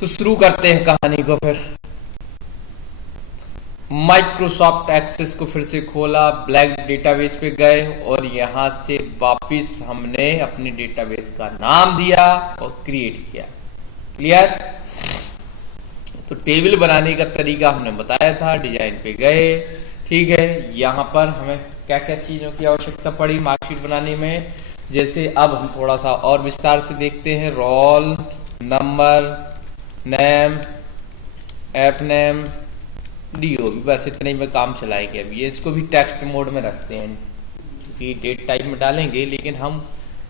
तो शुरू करते हैं कहानी को। फिर माइक्रोसॉफ्ट एक्सेस को फिर से खोला, ब्लैक डेटाबेस पे गए और यहां से वापस हमने अपने डेटाबेस का नाम दिया और क्रिएट किया। क्लियर? तो टेबल बनाने का तरीका हमने बताया था, डिजाइन पे गए। ठीक है, यहां पर हमें क्या क्या चीजों की आवश्यकता पड़ी मार्कशीट बनाने में, जैसे अब हम थोड़ा सा और विस्तार से देखते हैं। Roll number, name, app name, DO, बस इतने में काम चलाएंगे। अब ये इसको भी टेक्स्ट मोड में रखते हैं क्योंकि डेट टाइप में डालेंगे, लेकिन हम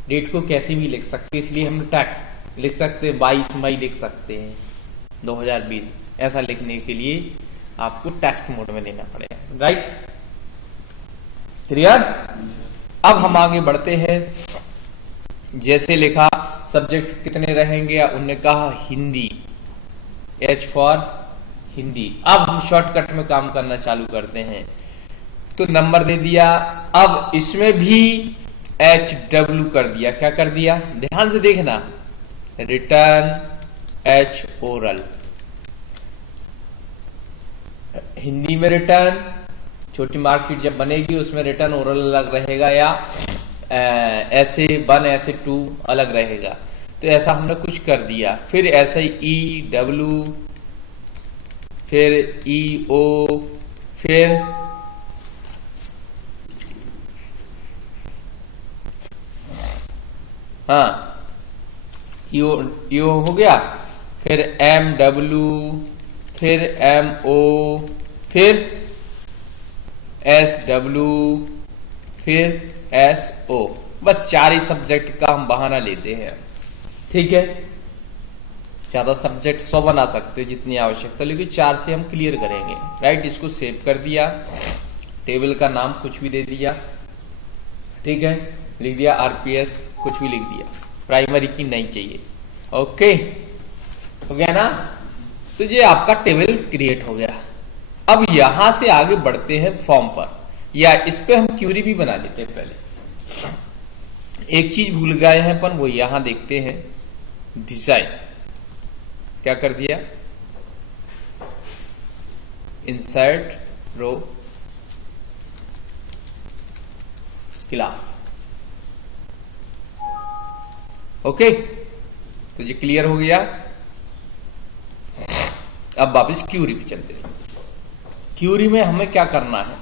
डेट को कैसे भी लिख सकते हैं, इसलिए हम टेक्स्ट लिख सकते हैं। 22 मई लिख सकते हैं 2020। ऐसा लिखने के लिए आपको टेक्स्ट मोड में लेना पड़ेगा। राइट? क्लियर? अब हम आगे बढ़ते हैं। जैसे लिखा सब्जेक्ट कितने रहेंगे, उन्होंने कहा हिंदी, H फॉर हिंदी। अब हम शॉर्टकट में काम करना चालू करते हैं, तो नंबर दे दिया। अब इसमें भी HW कर दिया। क्या कर दिया? ध्यान से देखना, रिटर्न H ओरल। हिंदी में रिटर्न, छोटी मार्कशीट जब बनेगी उसमें रिटर्न ओरल अलग रहेगा, या ऐसे 1 ऐसे 2 अलग रहेगा। तो ऐसा हमने कुछ कर दिया। फिर ऐसे EW, फिर EO, फिर EO हो गया, फिर MW, फिर MO, फिर SW, फिर SO। बस 4 ही सब्जेक्ट का हम बहाना लेते हैं। ठीक है, ज्यादा सब्जेक्ट 100 बना सकते हो जितनी आवश्यकता, लेकिन 4 से हम क्लियर करेंगे। राइट? इसको सेव कर दिया, टेबल का नाम कुछ भी दे दिया। ठीक है, लिख दिया RPS, कुछ भी लिख दिया, प्राइमरी की नहीं चाहिए। ओके, हो गया ना? तो ये आपका टेबल क्रिएट हो गया। अब यहां से आगे बढ़ते हैं फॉर्म पर, या इस पे हम क्यूरी भी बना लेते हैं। पहले एक चीज भूल गए हैं पर वो यहां देखते हैं, डिजाइन। क्या कर दिया? इंसर्ट रो क्लास। ओके, तो ये क्लियर हो गया। अब वापस क्यूरी पे चलते हैं। क्यूरी में हमें क्या करना है?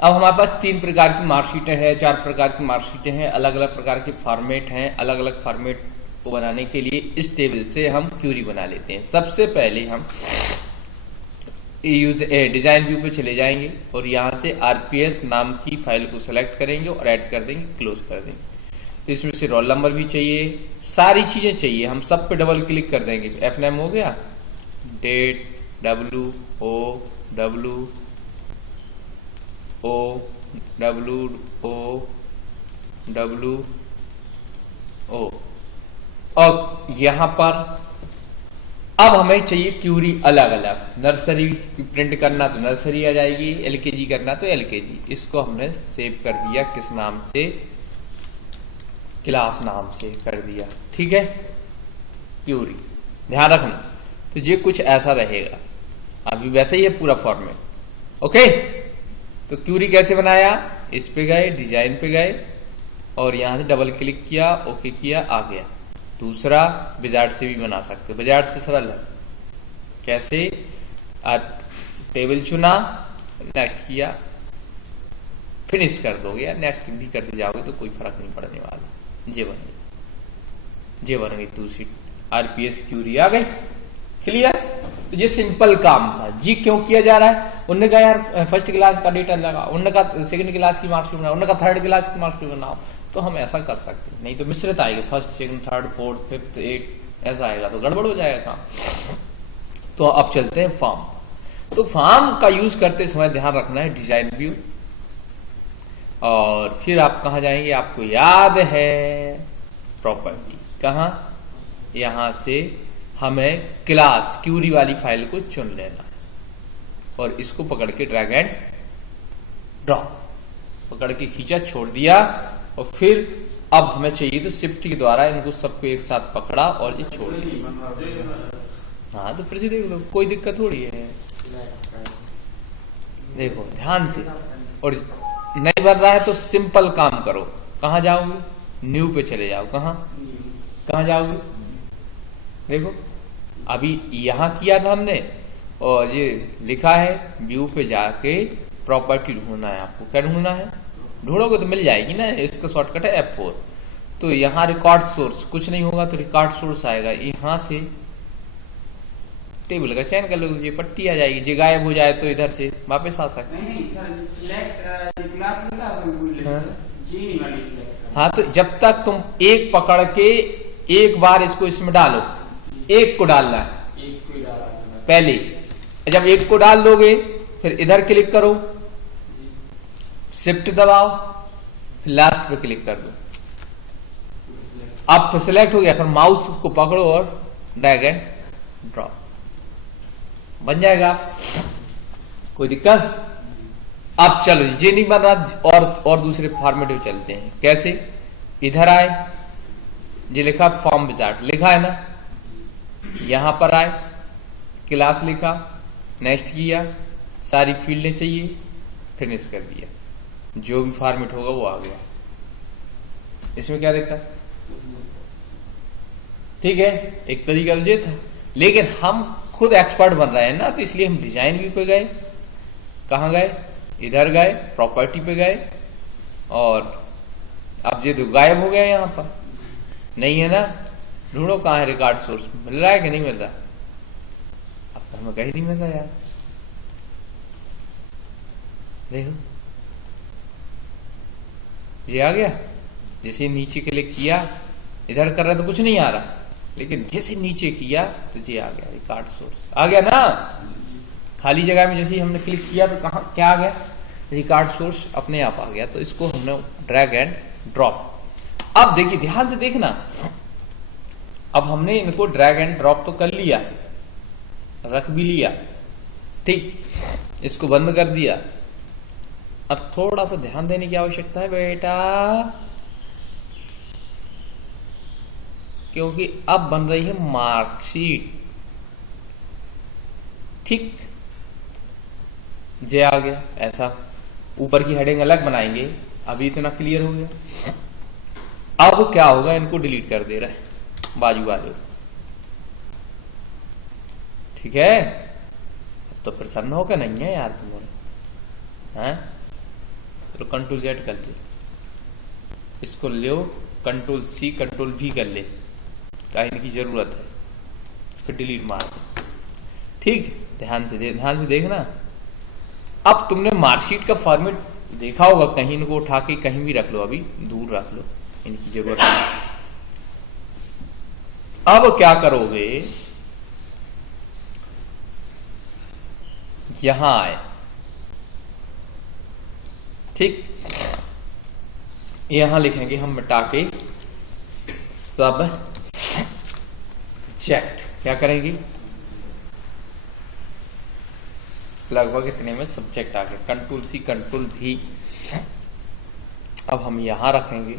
अब हमारे पास 3 प्रकार की मार्कशीटें हैं, 4 प्रकार की मार्कशीटें हैं, अलग अलग प्रकार के फॉर्मेट हैं। अलग अलग फॉर्मेट को बनाने के लिए इस टेबल से हम क्यूरी बना लेते हैं। सबसे पहले हम डिजाइन व्यू पे चले जाएंगे और यहां से RPS नाम की फाइल को सिलेक्ट करेंगे और ऐड कर देंगे, क्लोज कर देंगे। तो इसमें से रोल नंबर भी चाहिए, सारी चीजें चाहिए। हम सब पे डबल क्लिक कर देंगे। ऐप नेम हो गया, डेट WO और यहां पर अब हमें चाहिए क्यूरी अलग अलग। नर्सरी प्रिंट करना तो नर्सरी आ जाएगी, LKG करना तो LKG। इसको हमने सेव कर दिया, किस नाम से? क्लास नाम से कर दिया। ठीक है, क्यूरी। ध्यान रखना, तो ये कुछ ऐसा रहेगा। अभी वैसे ही है पूरा फॉर्मेट। ओके, तो क्यूरी कैसे बनाया? इस पे गए, डिजाइन पे गए और यहां से डबल क्लिक किया, ओके किया, आ गया। दूसरा विजार्ड से भी बना सकते हो, विजार्ड से सरल है। कैसे? टेबल चुना, नेक्स्ट किया, फिनिश कर दोगे या नेक्स्ट भी करते जाओगे तो कोई फर्क नहीं पड़ने वाला। जे बन गई दूसरी RPS क्यूरी आ गई। क्लियर? तो ये सिंपल काम था। जी क्यों किया जा रहा है? उन्होंने कहा यार फर्स्ट क्लास का डेटा लगा, उन्होंने कहा सेकंड क्लास की मार्कशीट बनाओ, उन्होंने कहा थर्ड क्लास की मार्कशीट बनाओ। तो हम ऐसा कर सकते हैं, नहीं तो मिश्रित आएगा, first second third fourth fifth 8 ऐसा आएगा तो गड़बड़ हो जाएगा काम। तो अब चलते हैं फॉर्म। तो फॉर्म का यूज करते समय ध्यान रखना है डिजाइन व्यू, और फिर आप कहां जाएंगे? आपको याद है प्रॉपर्टी। कहां? यहां से हमें क्लास क्यूरी वाली फाइल को चुन लेना और इसको पकड़ के ड्रैग एंड ड्रॉप, पकड़ के खींचा, छोड़ दिया और फिर अब हमें चाहिए तो शिफ्ट के द्वारा इनको सबको एक साथ पकड़ा और ये छोड़ दिया। हाँ तो फिर से देख लो, कोई दिक्कत थोड़ी है। देखो ध्यान से, और नहीं बन रहा है तो सिंपल काम करो। कहां जाओगे? न्यू पे चले जाओ। कहां जाओगे? देखो अभी यहां किया था हमने, और ये लिखा है व्यू पे जाके प्रॉपर्टी ढूंढना है आपको। क्या ढूंढना है? ढूंढोगे तो मिल जाएगी ना, इसका शॉर्टकट है F4। तो यहां रिकॉर्ड सोर्स कुछ नहीं होगा तो रिकॉर्ड सोर्स आएगा, यहां से टेबल का चयन कर लो, ये पट्टी आ जाएगी। जो गायब हो जाए तो इधर से वापस आ सकते हैं। हाँ तो जब तक तुम एक पकड़ के एक बार इसको इसमें डालो, एक को डालना है पहले। जब एक को डाल दोगे फिर इधर क्लिक करो, शिफ्ट दबाओ, फिर लास्ट पे क्लिक कर दो। अब फिर सिलेक्ट हो गया, फिर माउस को पकड़ो और ड्रैग एंड ड्रॉप, बन जाएगा। कोई दिक्कत? अब चलो ये नहीं बन रहा, और दूसरे फॉर्मेट में चलते हैं। कैसे? इधर आए, ये लिखा फॉर्म विजार्ड लिखा है ना, यहां पर आए, क्लास लिखा, नेक्स्ट किया, सारी फील्डें चाहिए, फिनिश कर दिया, जो भी फॉर्मेट होगा वो आ गया। इसमें क्या दिक्कत? ठीक है, एक तरीका तो ये था, लेकिन हम खुद एक्सपर्ट बन रहे हैं ना, तो इसलिए हम डिजाइन व्यू पे गए। कहां गए? इधर गए, प्रॉपर्टी पे गए, और अब ये तो गायब हो गया, यहां पर नहीं है ना। ढूंढो कहां है रिकॉर्ड सोर्स, मिल रहा है कि नहीं मिल रहा? अब तो हमें कहीं नहीं मिल रहा यार। देखो ये आ गया, जैसे नीचे क्लिक किया, इधर कर रहा तो कुछ नहीं आ रहा, लेकिन जैसे नीचे किया तो ये आ गया, रिकॉर्ड सोर्स आ गया ना। खाली जगह में जैसे हमने क्लिक किया तो कहां क्या आ गया? रिकॉर्ड सोर्स अपने आप आ गया। तो इसको हमने ड्रैग एंड ड्रॉप। अब देखिए ध्यान से देखना, अब हमने इनको ड्रैग एंड ड्रॉप तो कर लिया, रख भी लिया, ठीक, इसको बंद कर दिया। अब थोड़ा सा ध्यान देने की आवश्यकता है बेटा, क्योंकि अब बन रही है मार्कशीट। ठीक, जे आ गया ऐसा, ऊपर की हेडिंग अलग बनाएंगे। अभी इतना क्लियर हो गया। अब क्या होगा? इनको डिलीट कर दे रहा है बाजू वाले, ठीक है। अब तो प्रसन्न होकर नहीं है यार तुम्हारे, हैं? तो कंट्रोल Z कर ले, इसको लो, कंट्रोल C कंट्रोल V कर ले, क्या इनकी जरूरत है, इसको डिलीट मार दो। ठीक, ध्यान से देखना। अब तुमने मार्कशीट का फॉर्मेट देखा होगा, कहीं इनको उठा के कहीं भी रख लो, अभी दूर रख लो, इनकी जरूरत नहीं। अब क्या करोगे? यहां आए, ठीक, यहां लिखेंगे हम मिटा के सब्जेक्ट। क्या करेंगे? लगभग इतने में सब्जेक्ट आ गया, कंट्रोल C कंट्रोल V। अब हम यहां रखेंगे,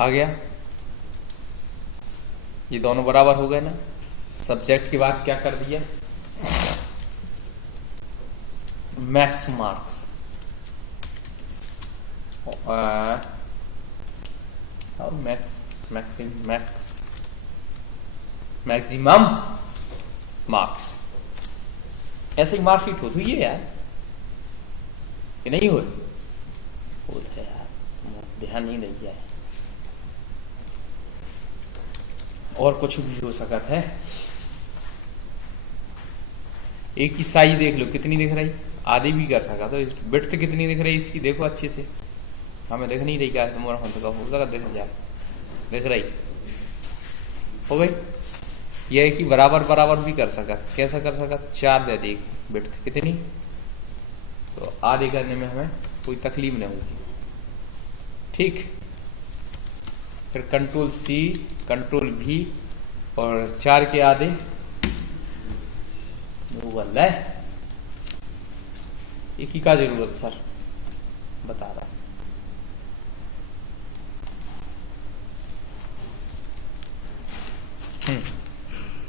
आ गया, ये दोनों बराबर हो गए ना। सब्जेक्ट के बाद क्या कर दिया? मैक्स मार्क्स, और मैक्सिमम मार्क्स। ऐसे ही मार्कशीट होती है यार, कि नहीं हो? होता है यार, तुम ध्यान नहीं दिया है। और कुछ भी हो सकता है। एक की साइज देख लो कितनी दिख रही, आधी भी कर सका। तो विड्थ कितनी दिख रही इसकी, देखो अच्छे से, हमें दिख नहीं रही। क्या तुम्हारा हो सका दिख जाए, दिख रही हो गई। यह है कि बराबर भी कर सका। कैसा कर सका? 4 दे दी विड्थ कितनी, तो आधे करने में हमें कोई तकलीफ नहीं होगी। ठीक, फिर कंट्रोल C कंट्रोल V, और 4 के आधे एक ही का जरूरत सर बता रहा।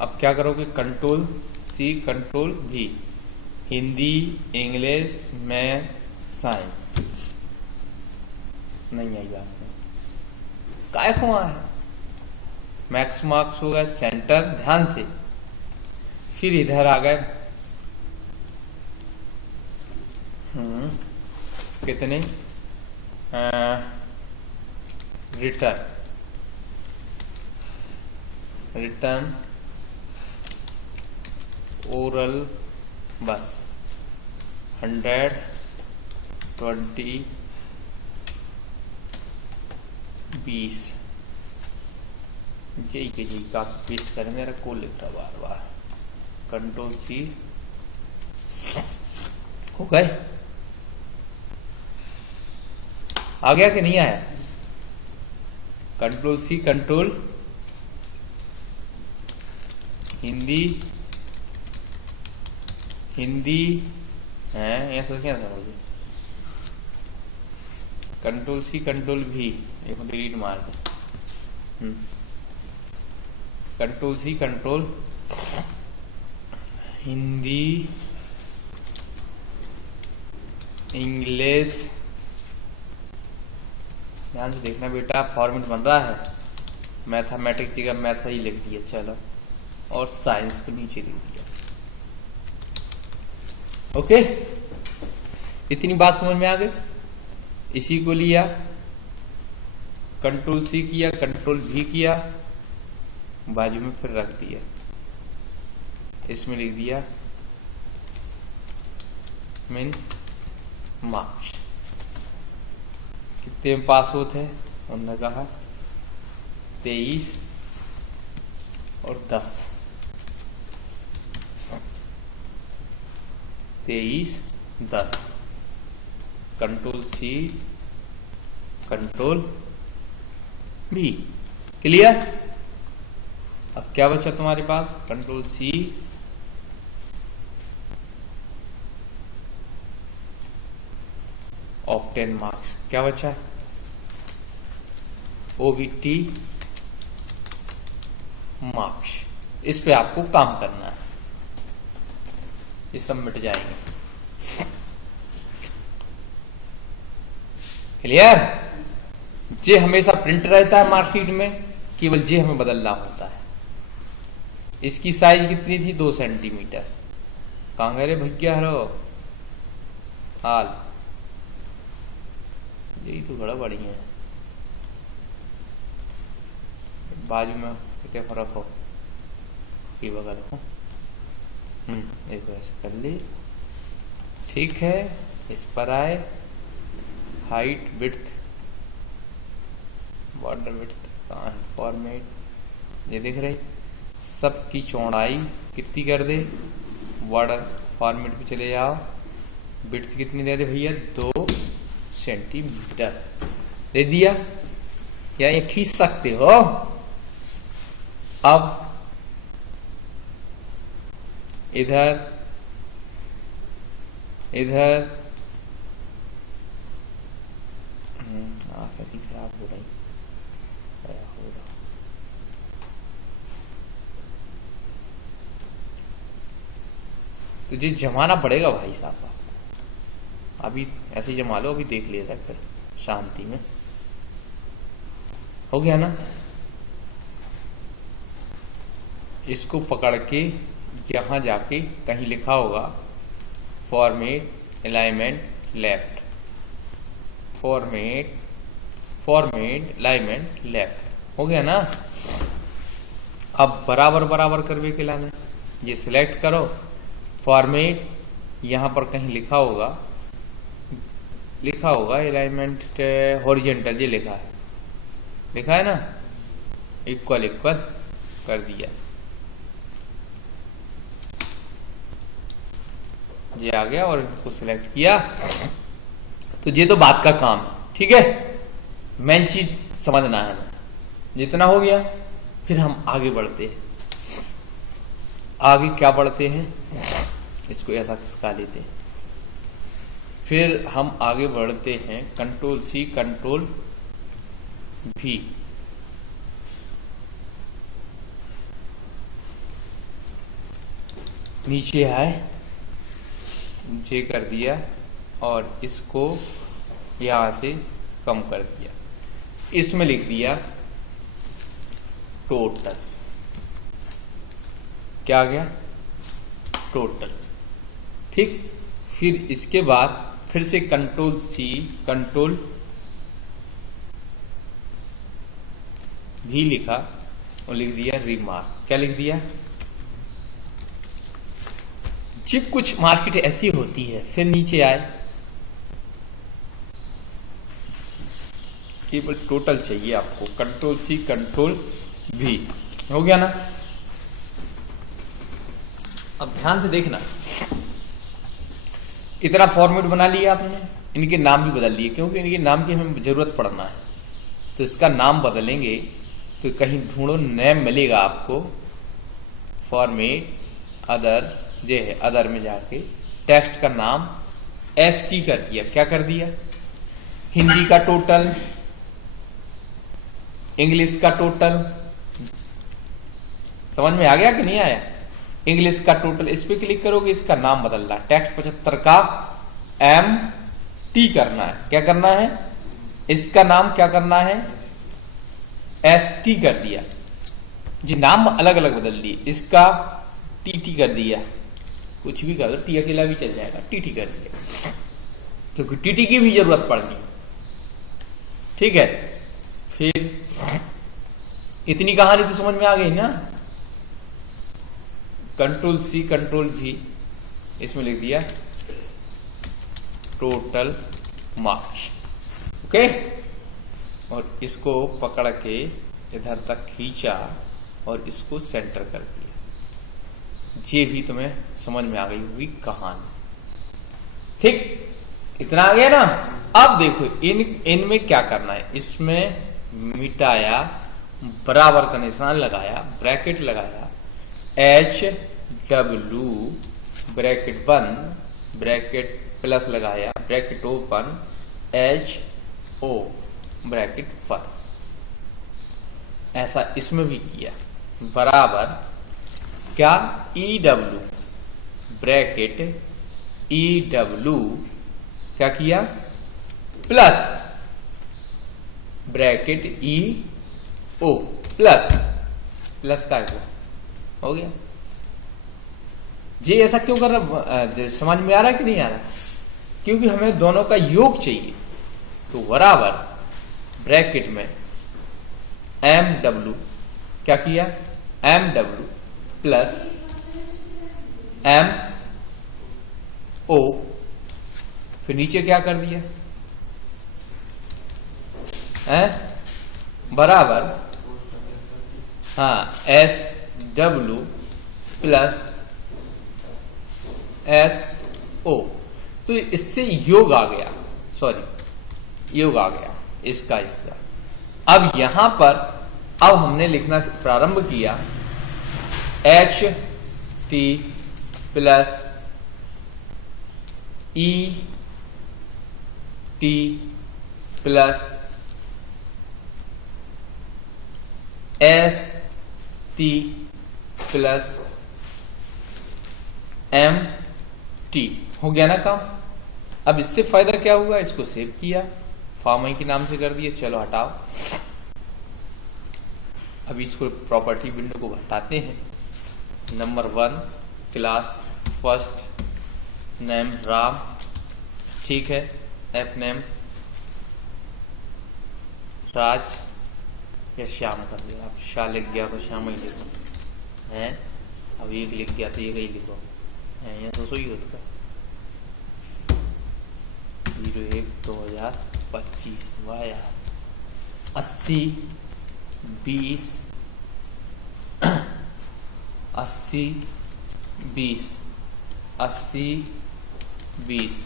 अब क्या करोगे, कंट्रोल सी कंट्रोल भी, हिंदी, इंग्लिश, मैथ, साइंस। नहीं आई बात से काय खुआ है, मैक्स मार्क्स हो गए सेंटर, ध्यान से। फिर इधर आ गए कितने, रिटर्न, रिटर्न, ओरल, बस 100, 20, 20। जी के जी का पेस्ट करें, मेरा को लिख रहा बार बार, कंट्रोल सी, हो गए। आ गया कि नहीं आया, control C control Hindi, Hindi है ऐसा क्या था मुझे, कंट्रोल सी कंट्रोल भी, देखो डिलीट मार दो, control C control Hindi, English, ध्यान से देखना बेटा, फॉर्मेट बन रहा है, मैथमेटिक्स का मैथ ही लिख दिया, चलो, और साइंस को नीचे लिख दिया। ओके, इतनी बात समझ में आ गई। इसी को लिया, कंट्रोल सी किया, कंट्रोल भी किया, बाजू में फिर रख दिया, इसमें लिख दिया मिन मार्क्स, कितने में पास होते हैं, उन्होंने कहा 23 और 10, 23, 10, कंट्रोल सी कंट्रोल भी, क्लियर। अब क्या बचा तुम्हारे पास, कंट्रोल सी ऑफ 10 मार्क्स, क्या बचा, ओबीटी मार्क्स, इस पे आपको काम करना है, ये सब मिट जाएंगे, क्लियर। जे हमेशा प्रिंट रहता है मार्कशीट में, केवल जे हमें बदलना होता है। इसकी साइज कितनी थी, 2 सेंटीमीटर, कहां गए रे भैया हरो हाल, यही तो बड़ा बढ़िया है, बाजू में कितने फर्क हो, ये बगल हो, एक ऐसे कर ली, ठीक है। इस पर आए, height, width, border width, format, ये देख रहे, सबकी चौड़ाई कितनी कर दे, बॉर्डर फॉर्मेट पे चले जाओ, विड्थ कितनी दे दे भैया, 2 सेंटीमीटर दे दिया, या ये खींच सकते हो। अब इधर इधर कैसी खराब हो रही, तुझे जमाना पड़ेगा भाई साहब, अभी ऐसे जमा लो, अभी देख लिया फिर शांति में, हो गया ना। इसको पकड़ के यहां जाके कहीं लिखा होगा format, alignment, left, format, format, alignment, left, हो गया ना। अब बराबर बराबर करवे के लाना, ये सिलेक्ट करो, फॉर्मेट, यहां पर कहीं लिखा होगा अलाइनमेंट हॉरिजॉन्टल, ये लिखा है ना, इक्वल इक्वल कर दिया, ये आ गया, और इनको सिलेक्ट किया, तो ये तो बात का काम है, ठीक है, मेन चीज समझना है हमें, जितना हो गया। फिर हम आगे बढ़ते हैं, आगे क्या बढ़ते हैं, इसको ऐसा खिसका लेते हैं, फिर हम आगे बढ़ते हैं, कंट्रोल सी कंट्रोल भी, नीचे आए, नीचे कर दिया और इसको यहां से कम कर दिया, इसमें लिख दिया टोटल। क्या आ गया? टोटल। ठीक, फिर इसके बाद फिर से कंट्रोल सी, कंट्रोल भी लिखा और लिख दिया रिमार्क। क्या लिख दिया? जब कुछ मार्केट ऐसी होती है, फिर नीचे आए, केवल टोटल चाहिए आपको, कंट्रोल सी कंट्रोल भी, हो गया ना? अब ध्यान से देखना, इतना फॉर्मेट बना लिया आपने, इनके नाम भी बदल लिए क्योंकि इनके नाम की हमें जरूरत पड़ना है। तो इसका नाम बदलेंगे तो कहीं ढूंढो, नेम मिलेगा आपको, फॉर्मेट अदर, ये है अदर में जाके टेक्स्ट का नाम एसटी कर दिया। क्या कर दिया? हिंदी का टोटल, इंग्लिश का टोटल, समझ में आ गया कि नहीं आया? इंग्लिश का टोटल, इस पे क्लिक करोगे, इसका नाम बदल रहा है, टेक्स्ट 75 का एम टी करना है। क्या करना है? इसका नाम क्या करना है? एस टी कर दिया जी, नाम अलग अलग बदल दिए, इसका टी कर दिया, कुछ भी कर दो, टी अकेला भी चल जाएगा, टी कर दिया क्योंकि टी की भी जरूरत पड़नी। ठीक है, फिर इतनी कहानी तो समझ में आ गई ना? कंट्रोल सी कंट्रोल भी, इसमें लिख दिया टोटल मार्क्स। ओके, और इसको पकड़ के इधर तक खींचा और इसको सेंटर कर दिया। ये भी तुम्हें समझ में आ गई होगी कहानी। ठीक, इतना आ गया ना? अब देखो इनमें क्या करना है, इसमें मिटाया, बराबर का निशान लगाया, ब्रैकेट लगाया, एच डब्ल्यू ब्रैकेट बंद, ब्रैकेट प्लस लगाया, bracket open, H O bracket बंद। ऐसा इसमें भी किया, बराबर क्या, E W bracket E W क्या किया, plus bracket E O plus, plus का हो गया। जी ऐसा क्यों कर रहा, समझ में आ रहा है कि नहीं आ रहा? क्योंकि हमें दोनों का योग चाहिए। तो बराबर ब्रैकेट में एम डब्ल्यू क्या किया, M W plus M O, फिर नीचे क्या कर दिया, बराबर हाँ S W plus S O. तो इससे योग आ गया, सॉरी योग आ गया इसका हिस्सा। अब यहां पर अब हमने लिखना प्रारंभ किया, H T plus E T plus S T plus M T. हो गया ना काम? अब इससे फायदा क्या हुआ, इसको सेव किया, फार्म के नाम से कर दिया, चलो हटाओ। अब इसको प्रॉपर्टी विंडो को हटाते हैं। Number 1 class first name Ram, ठीक है, एफ नेम राज या श्याम कर दिया। आप शाह लिख गया तो श्याम ही लिखो है, अब एक लिख गया तो एक ही लिखो है, या तो ही होता 01/2025 वाया 80 20 80 20 80 20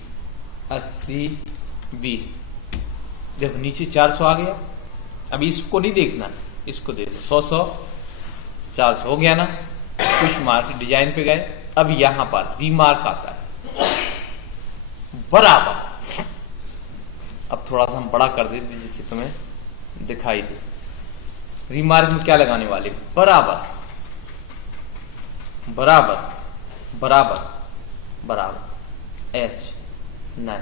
80 20। जब नीचे 400 आ गया, अब इसको नहीं देखना, इसको दे दो 100 400 हो गया ना। कुछ मार्क डिजाइन पे गए, अब यहां पर रीमार्क आता है बराबर। अब थोड़ा सा हम बड़ा कर देते जिससे तुम्हें दिखाई दे। रीमार्क में क्या लगाने वाले, बराबर बराबर बराबर बराबर एच 9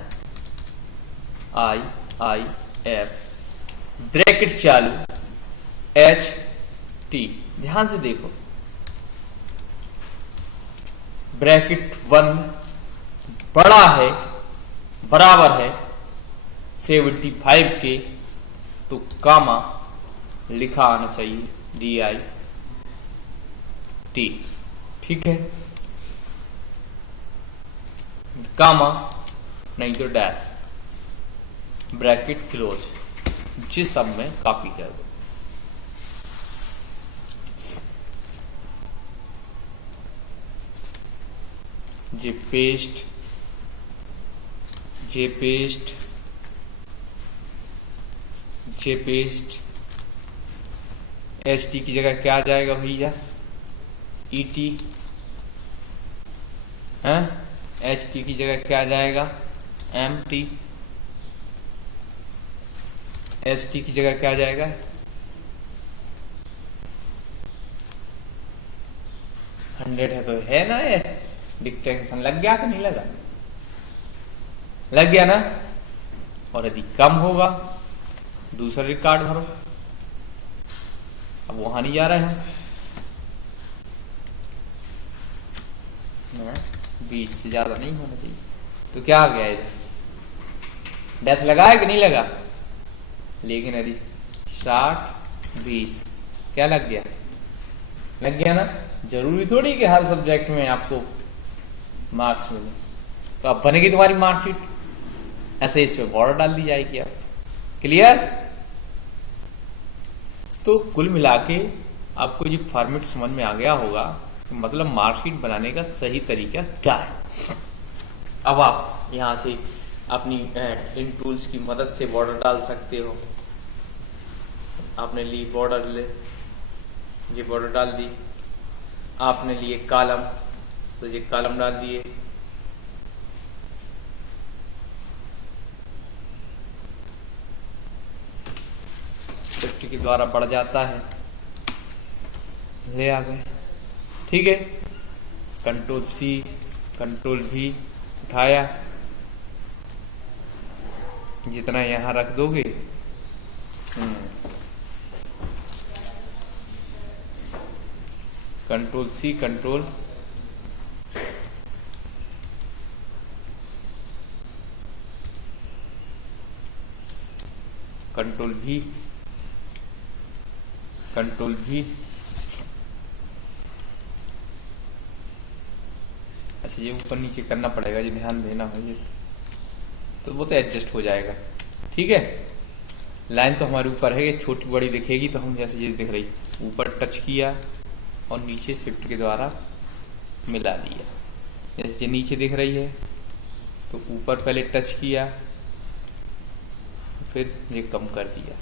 आई एफ ब्रैकेट चालू एच टी। ध्यान से देखो, ब्रैकेट बंद बड़ा है बराबर है 75 के, तो कामा लिखा आना चाहिए डी आई टी। ठीक है, कामा नहीं तो डैश, ब्रैकेट क्लोज, जिस सब में कॉपी कर दो। जे पेस्ट एच टी की जगह क्या आ जाएगा भैया, ई टी है। एच टी की जगह क्या आ जाएगा, एम टी। एच टी की जगह क्या आ जाएगा, हंड्रेड है तो है ना, ये डिस्टिंक्शन लग गया कि नहीं लगा, लग गया ना। और यदि कम होगा दूसरा रिकॉर्ड भरो। अब वहां नहीं जा रहे हैं, 20 से ज्यादा नहीं होना चाहिए। तो क्या आ गया इधर, डैश लगा है कि नहीं लगा, लेकिन यदि 60 20 क्या लग गया, लग गया ना। जरूरी थोड़ी कि हर सब्जेक्ट में आपको मार्क्स मिले। तो अब बनेगी तुम्हारी मार्कशीट, ऐसे इसमें बॉर्डर डाल दी जाएगी। अब क्लियर। तो कुल मिला के आपको ये फॉर्मेट समझ में आ गया होगा, मतलब मार्कशीट बनाने का सही तरीका क्या है। अब आप यहां से अपनी इन टूल्स की मदद से बॉर्डर डाल सकते हो। आपने ली बॉर्डर, ये बॉर्डर डाल दी। आपने लिए कॉलम, तो ये कॉलम डाल दिए। शिफ्ट के द्वारा बढ़ जाता है, ले आ गए। ठीक है, कंट्रोल सी कंट्रोल भी उठाया, जितना यहां रख दोगे कंट्रोल सी कंट्रोल कंट्रोल भी कंट्रोल भी। अच्छा, ये ऊपर नीचे करना पड़ेगा, ये ध्यान देना है, ये तो वो तो एडजस्ट हो जाएगा। ठीक है, लाइन तो हमारे ऊपर है, छोटी बड़ी दिखेगी तो हम जैसे ये दिख रही, ऊपर टच किया और नीचे शिफ्ट के द्वारा मिला दिया। जैसे ये नीचे दिख रही है तो ऊपर पहले टच किया, फिर ये कम कर दिया।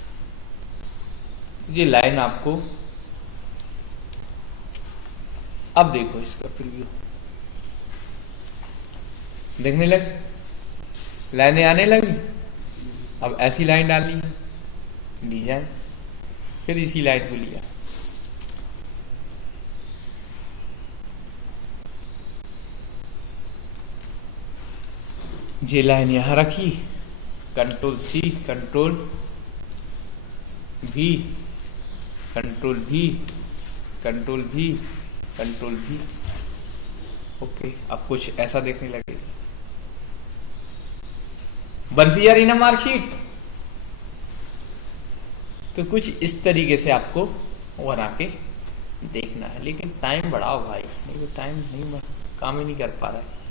ये लाइन आपको, अब देखो इसका प्रीव्यू देखने लग, लाइनें आने लगी। अब ऐसी लाइन डालनी है, डिजाइन, फिर इसी लाइन को लिया, ये लाइन यहां रखी, कंट्रोल सी कंट्रोल भी कंट्रोल भी कंट्रोल भी कंट्रोल भी। ओके, अब कुछ ऐसा देखने लगे, बनती जा रही ना मार्कशीट। तो कुछ इस तरीके से आपको बना के देखना है, लेकिन टाइम बढ़ाओ भाई, नहीं तो टाइम नहीं, काम ही नहीं कर पा रहा है।